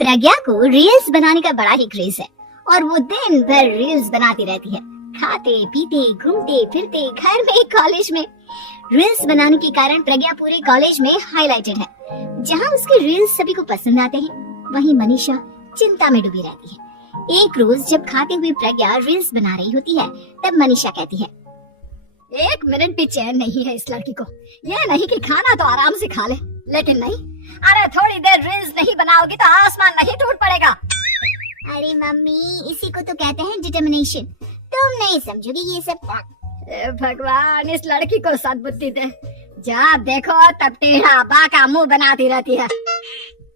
प्रज्ञा को रील्स बनाने का बड़ा ही क्रेज है और वो दिन भर रील्स बनाती रहती है। खाते पीते घूमते फिरते घर में कॉलेज में रील्स बनाने के कारण प्रज्ञा पूरे कॉलेज में हाईलाइटेड है। जहां उसके रील्स सभी को पसंद आते हैं, वहीं मनीषा चिंता में डूबी रहती है। एक रोज जब खाते हुए प्रज्ञा रील्स बना रही होती है, तब मनीषा कहती है, एक मिनट भी चैन नहीं है इस लड़की को। यह नहीं कि खाना तो आराम से खा ले, लेकिन नहीं, अरे थोड़ी देर रील्स नहीं बनाओगी तो आसमान नहीं टूट पड़ेगा। अरे मम्मी, इसी को तो कहते हैं डिटर्मिनेशन। तुम नहीं समझोगी ये सब। भगवान, इस लड़की को सद्बुद्धि दे। जब देखो तब टेढ़ा बाका मुंह बनाती रहती है।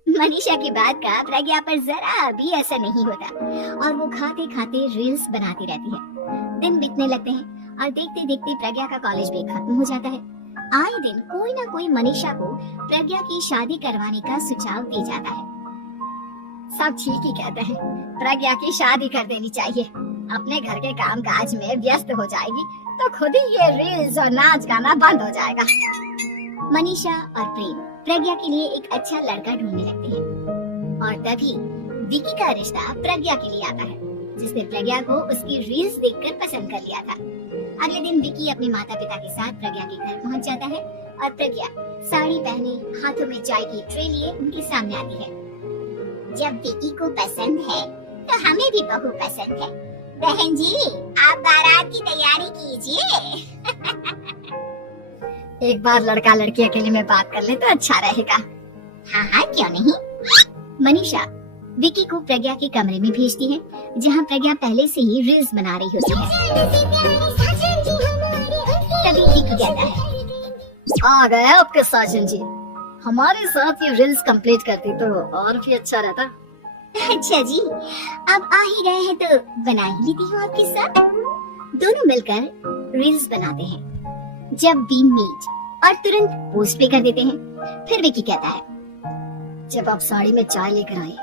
मनीषा की बात का प्रज्ञा पर जरा भी असर नहीं होता और वो खाते खाते रील्स बनाती रहती है। दिन बीतने लगते हैं और देखते देखते प्रज्ञा का कॉलेज भी खत्म हो जाता है। आए दिन कोई ना कोई मनीषा को प्रज्ञा की शादी करवाने का सुझाव दे जाता है। सब ठीक ही कहते हैं, प्रज्ञा की शादी कर देनी चाहिए। अपने घर के काम काज में व्यस्त हो जाएगी तो खुद ही ये रील्स और नाच गाना बंद हो जाएगा। मनीषा और प्रेम प्रज्ञा के लिए एक अच्छा लड़का ढूंढने लगते हैं और तभी विकी का रिश्ता प्रज्ञा के लिए आता है, जिसने प्रज्ञा को उसकी रील्स देखकर पसंद कर लिया था। अगले दिन विकी अपने माता पिता के साथ प्रज्ञा के घर पहुंच जाता है और प्रज्ञा साड़ी पहने हाथों में चाय की ट्रे लिए उनके सामने आती है। जब विकी को पसंद है तो हमें भी बहू पसंद है। बहन जी, आप बारात की तैयारी कीजिए। एक बार लड़का लड़की अकेले में बात कर ले तो अच्छा रहेगा। हाँ हाँ, क्यों नहीं। मनीषा विकी को प्रज्ञा के कमरे में भेजती है, जहाँ प्रज्ञा पहले से ही रील्स बना रही होती है। तभी विकी कहता है, आ गए आपके साजन जी। हमारे साथ ये रील्स कंप्लीट करती तो और भी अच्छा रहता। अच्छा जी, अब आ ही गए हैं तो बना ही लेती हूँ आपके साथ। दोनों मिलकर रील्स बनाते हैं। जब वी मीट और तुरंत पोस्ट भी कर देते हैं। फिर विकी कहता है, जब आप साड़ी में चाय लेकर आई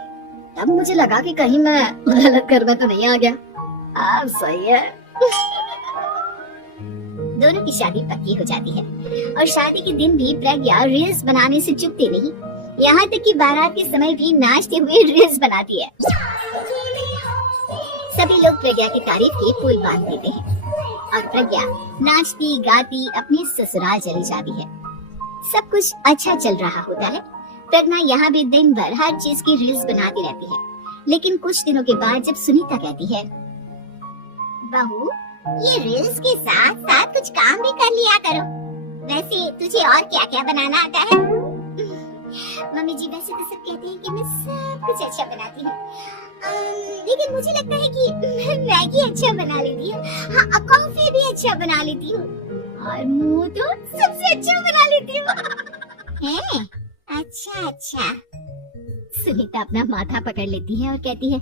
तब मुझे लगा कि कहीं मैं गलत घर में तो नहीं आ गया। अब सही है। दोनों की शादी पक्की हो जाती है और शादी के दिन भी प्रज्ञा रील्स बनाने से चूकती नहीं, यहाँ तक कि बारात के समय भी नाचते हुए रील्स बनाती है। सभी लोग प्रज्ञा की तारीफ के पुल बांध देते हैं और प्रज्ञा नाचती गाती अपने ससुराल चली जाती है। सब कुछ अच्छा चल रहा होता है। प्रज्ञा यहाँ भी दिन भर हर चीज की रील्स बनाती रहती है, लेकिन कुछ दिनों के बाद जब सुनीता कहती है, बहू, ये रील्स के साथ साथ कुछ काम भी कर लिया करो। वैसे तुझे और क्या क्या बनाना आता है? मम्मी जी, वैसे तो सब कहते हैं कि मैं सब कुछ अच्छा बनाती हूँ, लेकिन मुझे लगता है कि मैं मैगी अच्छा बना लेती हूँ। हाँ, कॉफी भी अच्छा बना लेती हूँ और मुंह तो सबसे अच्छा बना लेती हूँ। अच्छा अच्छा। सुनीता अपना माथा पकड़ लेती है और कहती है,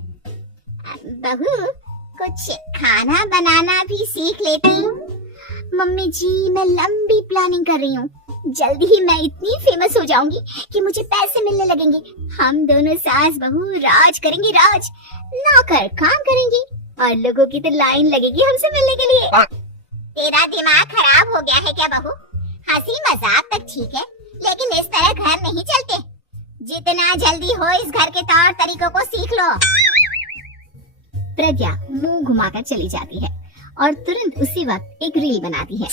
बहू, कुछ खाना बनाना भी सीख लेती हूँ। मम्मी जी, मैं लंबी प्लानिंग कर रही हूँ। जल्दी ही मैं इतनी फेमस हो जाऊंगी कि मुझे पैसे मिलने लगेंगे। हम दोनों सास बहू राज करेंगे, राज। नौकर काम करेंगे और लोगों की तो लाइन लगेगी हमसे मिलने के लिए। तेरा दिमाग खराब हो गया है क्या बहू? हंसी मजाक तक ठीक है, लेकिन इस तरह घर नहीं चलते। जितना जल्दी हो इस घर के तौर तरीकों को सीख लो। प्रज्ञा मुंह घुमाकर चली जाती है और तुरंत उसी वक्त एक रील बनाती है।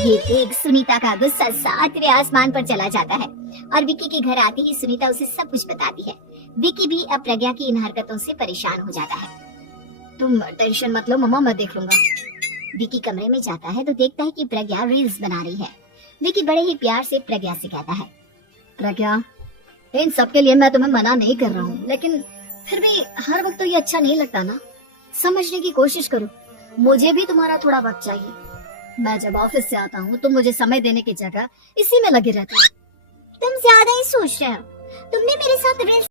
ये देख सुनीता का गुस्सा 7वें आसमान पर चला जाता है और विकी के घर आते ही सुनीता उसे सब कुछ बताती है। विकी भी अब प्रज्ञा की इन हरकतों से परेशान हो जाता है। तुम टेंशन मत लो मम्मा, मैं देख लूंगा। विकी कमरे में जाता है तो देखता है कि प्रज्ञा रील्स बना रही है। विकी बड़े ही प्यार से प्रज्ञा से कहता है, प्रज्ञा, इन सब के लिए मैं तुम्हें मना नहीं कर रहा हूँ, लेकिन फिर भी हर वक्त तो ये अच्छा नहीं लगता ना। समझने की कोशिश करो, मुझे भी तुम्हारा थोड़ा वक्त चाहिए। मैं जब ऑफिस से आता हूँ तो मुझे समय देने की जगह इसी में लगे रहते हो। तुम ज्यादा ही सोच रहे हो। तुमने मेरे साथ रील्स